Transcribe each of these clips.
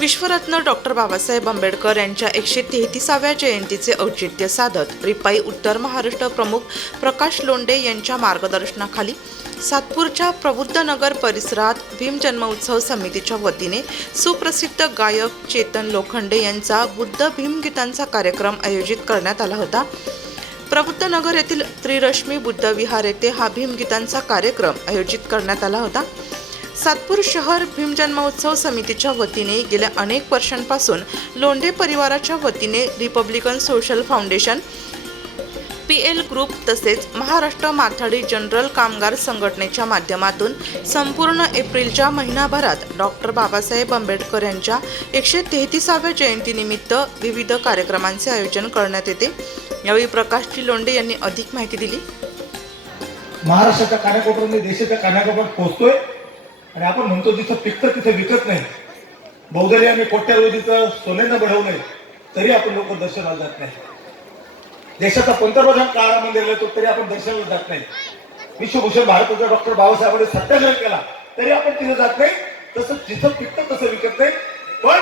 विश्वरत्न doctor Babasaheb Ambedkar यांच्या एकशे तेहतीसाव्या जयंतीचे औचित्य साधत रिपाई उत्तर महाराष्ट्र प्रमुख प्रकाश लोंडे यांच्या मार्गदर्शनाखाली सातपूरच्या प्रबुद्धनगर परिसरात भीम जन्मोत्सव समितीच्या वतीने सुप्रसिद्ध गायक चेतन लोखंडे यांचा बुद्ध भीमगीतांचा कार्यक्रम आयोजित करण्यात आला होता. प्रबुद्धनगर येथील त्रिरश्मी बुद्ध विहार येथे हा भीमगीतांचा कार्यक्रम आयोजित करण्यात आला होता. सातपूर शहर भीमजन्मोत्सव समितीच्या वतीने गेल्या अनेक वर्षांपासून लोंढे परिवाराच्या वतीने Republican Social Foundation P L group तसेच महाराष्ट्र माथाडी जनरल कामगार संघटनेच्या माध्यमातून संपूर्ण एप्रिलच्या महिनाभरात डॉक्टर बाबासाहेब आंबेडकर यांच्या एकशे तेहतीसाव्या जयंतीनिमित्त विविध कार्यक्रमांचे आयोजन करण्यात येते. यावेळी प्रकाश लोंडे यांनी अधिक माहिती दिली. महाराष्ट्राच्या कानाकोपऱ्याने देशाच्या कानाकोपऱ्यात पोहोचतोय. आणि आपण म्हणतो जिथं पिकतं तिथे विकत नाही. बौद्धरी आणि कोट्यावधीचं सोन्यानं बढवलंय तरी आपण लोक दर्शनाला जात नाही. देशाचा पंतप्रधान काळामध्ये गेलो तरी आपण दर्शनाला जात नाही. विश्वभूषण भारताचा डॉक्टर बाबासाहेबांनी सत्याग्रह केला तरी आपण तिथे जात नाही. तसं जिथं पिकतं तसं विकत नाही. पण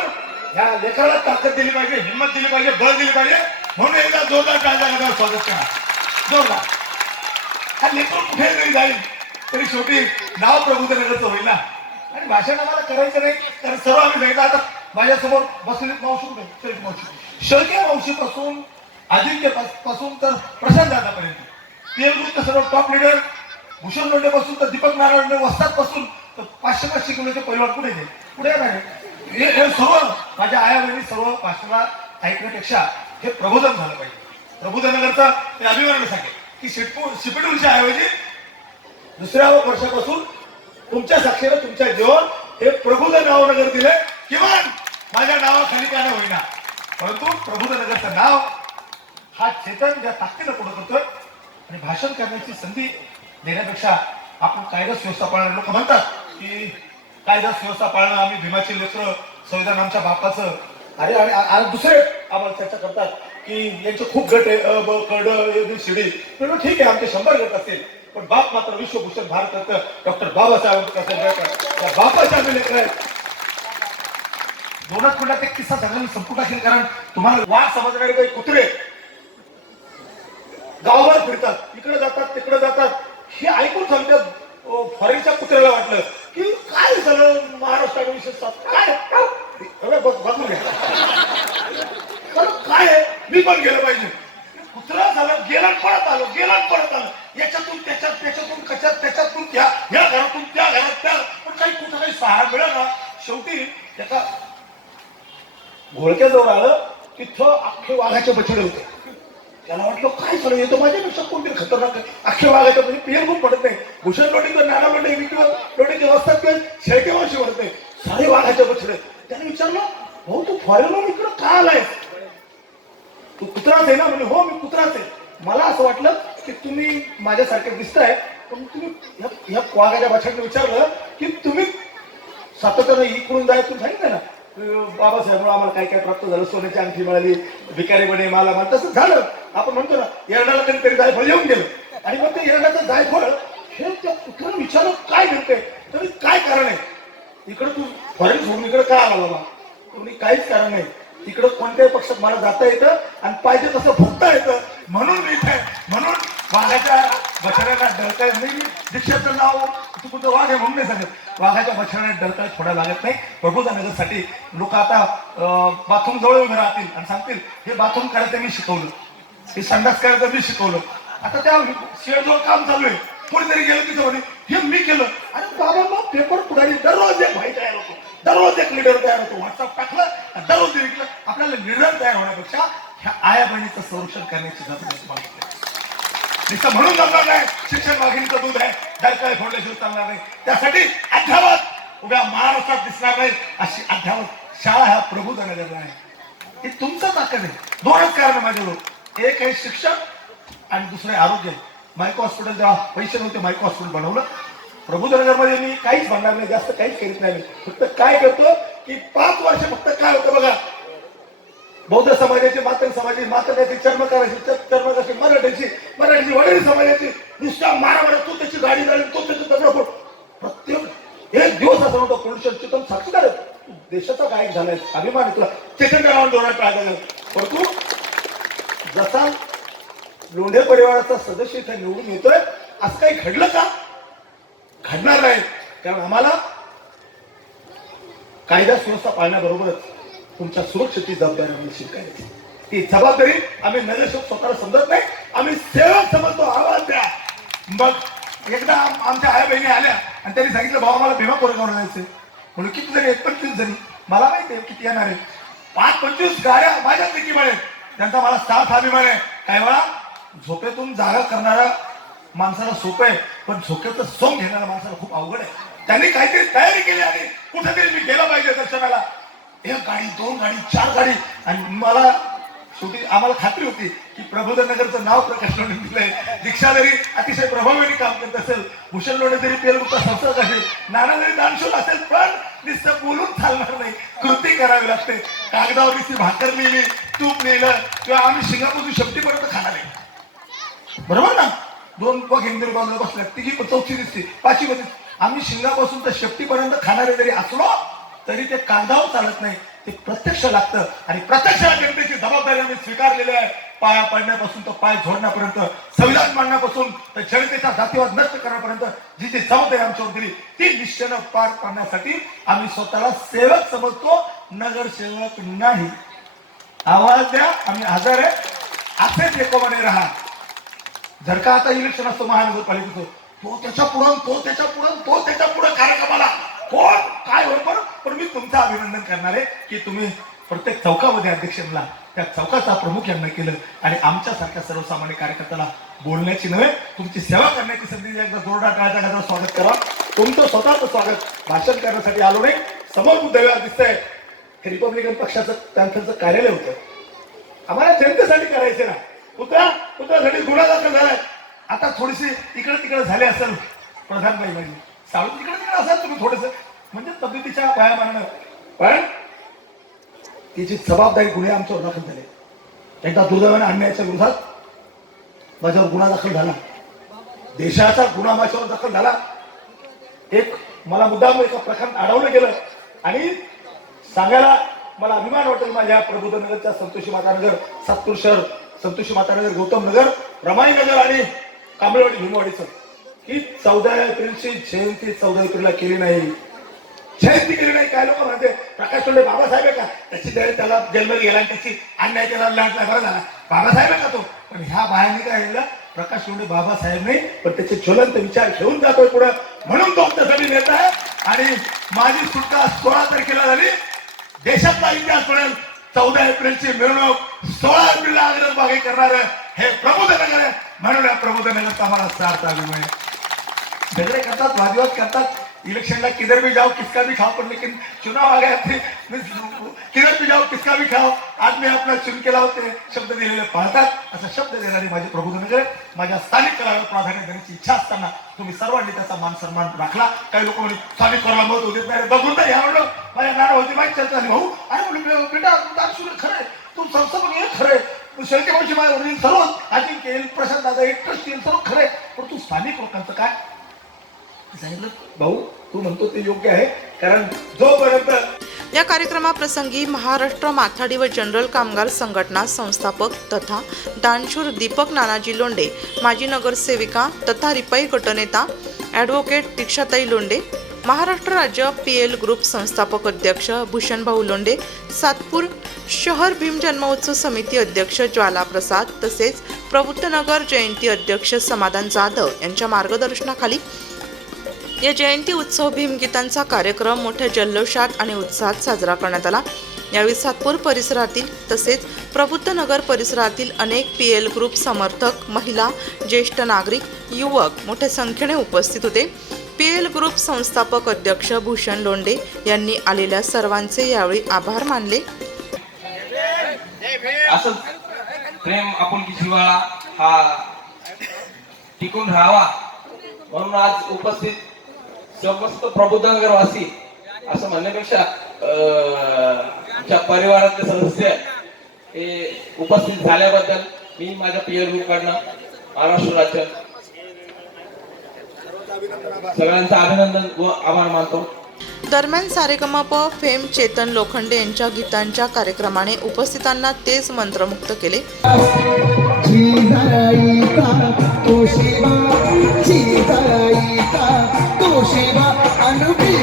ह्या लेखाला ताकद दिली पाहिजे हिंमत दिली पाहिजे बळ दिली पाहिजे. म्हणून एकदा जोरदार टाळ्या स्वागत करा. जोरदार. हा लेखन कुठे जरी जाईल. तरी शेवटी नाव प्रबोधनगरचं होईल ना. आणि भाषण आम्हाला करायचं नाही कारण सर्व आम्ही भेटला. आता माझ्यासमोर बसले मावशी नाही मावशी. शळक्या मावशीपासून आदित्यपासून तर प्रशांत दादापर्यंत. पीएल ग्रुपचं सर्व टॉप लिडर भूषण लोंढे पासून तर दीपक नारायण वस्तात पासून तर पाचशे पाचशे किलोचे परिवार कुठे गेले कुठे हे हे सर्व माझ्या आया बहिणी सर्व भाषणाला ऐकण्यापेक्षा हे प्रबोधन झालं पाहिजे. प्रबोधनगरचा ते अभिमानाने सांगेल की शिटपू शिपिटूरच्या ऐवजी दुसऱ्या वर्षापासून तुमच्या साक्षीने तुमच्या जीवन हे प्रबुद्ध नावनगर दिले किमान माझ्या नावाखाली का नाही होईना. परंतु प्रबुद्ध नगरचं नाव हा चेतन ज्या ताकदीनं पुढे करतोय आणि भाषण करण्याची संधी देण्यापेक्षा आपण कायदा सुव्यवस्था पाळणारे लोक म्हणतात की कायदा सुव्यवस्था पाळणं आम्ही भीमाचे लेकर संविधान आमच्या बापाचं. अरे आणि दुसरे आम्हाला चर्चा करतात की यांचे खूप गट आहे अ ब कड शिडी ठीक आहे आमचे शंभर गट असतील. बाप मात्र विश्वभूषण भारतरत्न डॉक्टर बाबासाहेब आंबेडकर. साहेब त्या बापाच्या लेकर आहेत. दोनच मिनिटात एक किस्सा सांगायला संपूट टाकेल कारण तुम्हाला वाद समजणारे काही कुत्रे गावावर फिरतात. इकडे जातात तिकडे जातात. हे ऐकून सांगतात फॉरेनच्या कुत्र्याला वाटलं की काय झालं? महाराष्ट्राविषयी काय? बघ बघून घ्या. काय मी पण गेलं पाहिजे. कुत्रा झालं गेला पळत आलो गेला पळत घोळक्याजवळ आलं तिथं अख्खे वाघाचे बछडे होते. त्याला वाटलं काय झालं? येतो माझ्यापेक्षा कोणतरी खतरनाक आहे. वाघाच्या म्हणजे पियर खूप पडत नाही. भूषण लोटी किंवा नाना लोटे किंवा लोटीचे असतात किंवा शेळके मावशी पडत नाही. सारे वाघाचे बछडे. त्याने विचारलं भाऊ तू फॉरेनवर इकडं का आलाय तू कुत्राच आहे ना? म्हणजे हो मी कुत्राच आहे. मला असं वाटलं की तुम्ही माझ्यासारखे दिसताय पण तुम्ही या- वाघाच्या बछड्याने विचारलं की तुम्ही सातत्यानं इकडून जायचं तुम्ही सांगितलं ना. बाबासाहेब आम्हाला काय काय प्राप्त झालं. सोन्याची अंगठी मिळाली भिकारी बने मला मला तसं झालं. आपण म्हणतो ना येरडाला कधीतरी जायफळ येऊन गेलं. आणि मग ते येरडाचं जायफळ हे त्या कुठलं विचारलं काय मिळतंय? तरी काय कारण आहे? इकडं तू फॉरेन सोडून इकडं का आला बाबा? कोणी काहीच कारण नाही. इकडं कोणत्याही पक्षात मला जाता येतं आणि पाहिजे तसं भोगता येतं. म्हणून मी इथे म्हणून वाघाच्या बछड्याला डळकाय मी दीक्षाचं नाव तू कुठं वाघ आहे म्हणून नाही सांगत वाघाच्या मच्छराने डळकाय थोडा लागत नाही. प्रबोधनगरसाठी लोक आता बाथरूम जवळ उभे राहतील आणि सांगतील हे बाथरूम करायचं मी शिकवलं. हे संडास करायचं मी शिकवलं. आता त्या शेडजवळ काम चालू आहे. कोणीतरी गेलं तिच्यामध्ये हे मी केलं. आणि बाबा मग पेपर पुढारी दररोज एक भाई तयार होतो. दररोज एक लीडर तयार होतो. व्हॉट्सअप टाकलं दररोज विकलं. आपल्याला लीडर तयार होण्यापेक्षा ह्या आया बहिणीचं संरक्षण करण्याची गरज तुम्हाला नुसतं म्हणून जमणार नाही शिक्षण मागणीचं दूध आहे दरकाळी फोडल्याशिवाय चालणार नाही. त्यासाठी अध्यावत उभ्या महाराष्ट्रात दिसणार नाही अशी अध्यावत शाळा ह्या प्रभू नगरला आहे. हे तुमचं ताकद आहे. दोनच कारण माझे लोक एक आहे शिक्षण आणि दुसरं आहे आरोग्य. मायको हॉस्पिटल जेव्हा पैसे नव्हते मायको हॉस्पिटल बनवलं. प्रबुद्धनगरमध्ये मी काहीच म्हणणार नाही जास्त काहीच करीत नाही फक्त काय करतो की पाच वर्ष फक्त काय होतं बघा. बौद्ध समाजाचे मातंग समाजाचे मातंगाचे चर्मकाराचे चर्मकाराची मराठीची देशाचा गायक झालाय अभिमान तुला. सेकंड राऊंड डोळ्यात टाळायला परंतु जसा लोंढे परिवाराचा सदस्य इथे निवडून येतोय असं काही घडलं का? घडणार नाही. कारण आम्हाला कायदा सुव्यवस्था पाळण्याबरोबरच तुमच्या सुरक्षेची जबाबदारी आम्ही स्वीकारायची ती जबाबदारी आम्ही नगरसेवक स्वतःला समजत नाही. आम्ही सेवक समजतो. आवाज द्या. मग एकदा आमच्या आया बहिणी आल्या आणि त्यांनी सांगितलं भाऊ आम्हाला भीमा कोरेगाव जायचंय. म्हणून किती जणी आहेत पंचवीस जणी मला माहिती आहे किती येणार आहे पाच पंचवीस गाड्या माझ्याच देखील मिळेल. त्यांचा मला साथ अभिमान आहे काय वेळा झोपेतून जागा करणारा माणसाला सोपं आहे पण झोपेचं सोंग घेणाऱ्या माणसाला खूप अवघड आहे. त्यांनी काहीतरी तयारी केली आणि कुठेतरी मी गेला पाहिजे दर्शनाला. एक गाडी दोन गाडी चार गाडी आणि मला शेवटी आम्हाला खात्री होती की प्रबोधनगरचं नाव प्रकाश लोणे दिलंय. दीक्षा जरी अतिशय प्रभावीने काम करत असेल भूषण लोणे जरी तेलगुप्ता संसर्ग असेल नाना जरी दानशूल असेल पण नुसतं बोलून चालणार नाही. कृती करावी लागते. कागदावर नुसती भाकर लिहिली तूप लिहिलं किंवा आम्ही शिंगापासून शेपटीपर्यंत खाणार आहे बरोबर ना? दोन बघ हिंदी बाजूला बसल्या तिघी चौथी दिसते पाचवी मध्ये आम्ही शिंगापासून तर शेपटीपर्यंत खाणारे जरी असलो तरी ते कागदावर चालत नाही. ते प्रत्यक्ष लागतं. आणि प्रत्यक्ष जनतेची जबाबदारी आम्ही स्वीकारलेली आहे. पाया पडण्यापासून तर पाय झोडण्यापर्यंत संविधान मांडण्यापासून तर जनतेचा जातीवाद नष्ट करण्यापर्यंत जी जी जबाबदारी आमच्यावर दिली ती निश्चयनं पार पाडण्यासाठी आम्ही स्वतःला सेवक समजतो नगरसेवक नाही. आवाज द्या आम्ही हजर आहे. असेच एकोमाने राहा. जर का आता इलेक्शन असतं महानगरपालिकेचं तो त्याच्या पुढं तो त्याच्या पुढं तो त्याच्या पुढं कार्यक्रमाला कोण? काय बरोबर पण मी तुमचं अभिनंदन करणार आहे की तुम्ही प्रत्येक चौकामध्ये अध्यक्ष म्हणला त्या चौकाचा प्रमुख यांना केलं आणि आमच्यासारख्या सर्वसामान्य कार्यकर्त्याला बोलण्याची नव्हे तुमची सेवा करण्याची संधी एकदा जोरदार स्वागत करा. तुमचं स्वतःचं स्वागत भाषण करण्यासाठी आलो नाही. समोर दैवात दिसतंय. हे रिपब्लिकन पक्षाचं त्यांचं कार्यालय होतं. आम्हाला जनतेसाठी करायचे ना. पुत्रा पुत्रासाठी गुन्हा दाखल झालाय. आता थोडीशी इकडे तिकडे झाले असेल प्रधानबाई माझी साळून तिकडे तिकडे असाल तुम्ही थोडस. म्हणजे तब्येतीच्या वयामानानं पण तिची जबाबदारी गुन्हे आमच्यावर दाखल झाले एकदा दुर्दैवाने आणण्याच्या विरोधात माझ्यावर गुन्हा दाखल झाला. देशाचा गुन्हा माझ्यावर दाखल झाला. एक मला मुद्दाम एका प्रकरण अडवलं गेलं आणि सांगायला मला अभिमान वाटेल माझ्या प्रबोधन नगरच्या संतोषी मातानगर सातपूर शहर संतोषी मातानगर गौतम नगर रमाई नगर आणि कांबळेवाडी भीमवाडीचं की चौदा एप्रिलची जयंती चौदा एप्रिलला केली नाही. जयंती केली नाही काय लोक म्हणते? प्रकाश तोंडे बाबासाहेब आहे का? त्याची जयंती त्याला जन्म गेला त्याची अन्याय केला लाटला बरं झाला. बाबासाहेब आहे का तो? पण ह्या बायाने काय केलं? प्रकाश तोंडे बाबासाहेब नाही पण त्याचे ज्वलंत विचार घेऊन जातोय पुढे. म्हणून तो आमच्यासाठी नेता आहे. आणि माझी सुटका सोळा तारखेला झाली. देशातला इतिहास पडेल चौदा एप्रिलची मिरवणूक सोळा एप्रिलला आग्रह बागे करणार हे प्रबोधनगर आहे. म्हणून या प्रबोधनगरचा मला आम्हाला सार्थ आहे. झगड़े करतात वादविवाद करतात. इलेक्शन ला किधर भी जाओ किसका भी खाओ पण लेकिन चुनाव आ गया थे. किधर भी जाओ किसका भी खाओ आज मी आपला चुन केला होते शब्द दिलेले पाहतात असा शब्द देणारे माझे प्रभू धनगर माझ्या स्थानिक कलाला प्राधान्य देण्याची इच्छा असताना तुम्ही सर्वांनी त्याचा मान सन्मान राखला. काही लोक म्हणजे स्थानिक कला मत होते. नाही बघून नाही ह्या म्हणलं. माझ्या नाना होती माहिती चर्चा भाऊ अरे म्हणलं बेटा तू खरं आहे. तू संस्थापक हे खरं आहे. शेळके माझ्या वडील सर्व अजिंक्य येईल प्रशांत दादा एक ट्रस्ट येईल सर्व खरं आहे. पण तू स्थानिक लोकांचं काय सांगितलं भाऊ तू म्हणतो ते योग्य आहे कारण जोपर्यंत या कार्यक्रमाप्रसंगी महाराष्ट्र माथाडी व जनरल कामगार संघटना संस्थापक तथा दानशूर दीपक नानाजी लोंडे माजी नगरसेविका तथा रिपाई गटनेता ॲडव्होकेट दीक्षाताई लोंडे महाराष्ट्र राज्य पी एल ग्रुप संस्थापक अध्यक्ष भूषणभाऊ लोंडे सातपूर शहर भीम जन्मोत्सव समिती अध्यक्ष ज्वाला प्रसाद तसेच प्रबुद्धनगर जयंती अध्यक्ष समाधान जाधव यांच्या मार्गदर्शनाखाली या जयंती उत्सव भीमगीतांचा कार्यक्रम मोठ्या जल्लोषात आणि उत्साहात साजरा करण्यात आला. यावेळी सातपूर परिसरातील तसेच प्रबुद्ध नगर परिसरातील अनेक पी एल ग्रुप समर्थक महिला ज्येष्ठ नागरिक युवक मोठ्या संख्येने उपस्थित होते. पी एल ग्रुप संस्थापक अध्यक्ष भूषण लोंडे यांनी आलेल्या सर्वांचे यावेळी आभार मानले. प्रेम आपुलकी जिव्हाळा हा टिकून राहावा म्हणून आज उपस्थित किंवा मस्त प्रबोधनगर वासी असं म्हणण्यापेक्षा आमच्या परिवारातले सदस्य हे उपस्थित झाल्याबद्दल मी माझ्या पी एल कडनं महाराष्ट्र राज्य सगळ्यांचं अभिनंदन व आभार मानतो. दरम्यान सारेगमप फेम चेतन लोखंडे यांच्या गीतांच्या कार्यक्रमाने उपस्थितांना तेच मंत्रमुक्त केले. जी శివ అనుభీ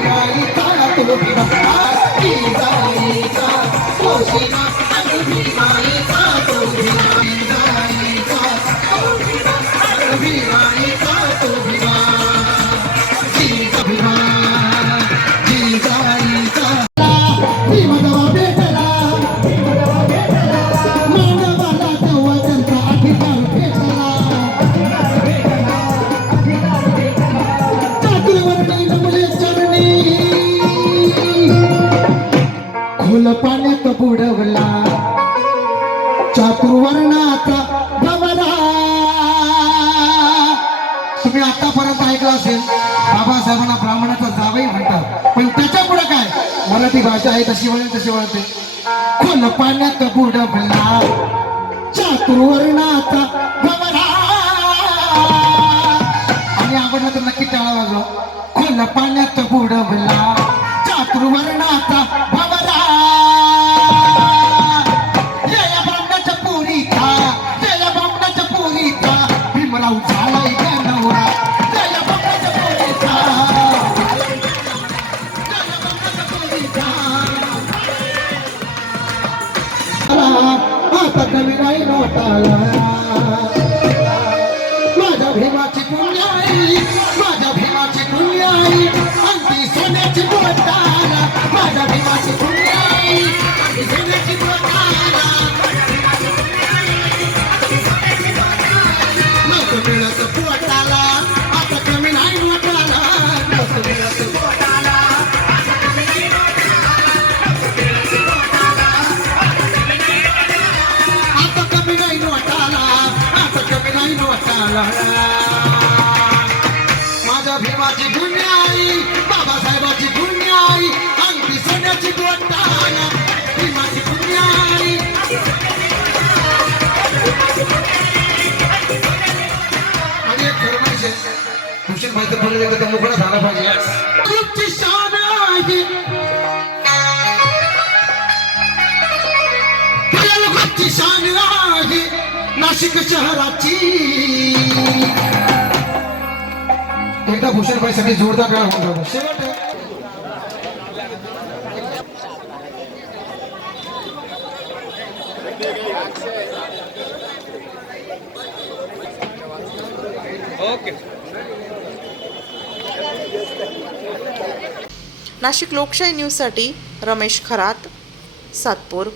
आहे तशी वळण तशी वळते खुल पाण्यात बुडवला चातुर्वर्णाचा भवरा आणि आवडला तर नक्की टाळा वाजवा. खुल पाण्यात बुडवला चातुर्वर्णाचा नवी नाही लोटाला माझ्या भीमाची पुण्याई माझ्या भीमाची पुण्याई अंती सोन्याची बोटाला. माझ्या शहराची एकदा भूषण भाई सगळी जोरदार होऊन नाशिक लोकशाही न्यूजसाठी रमेश खरात सातपूर.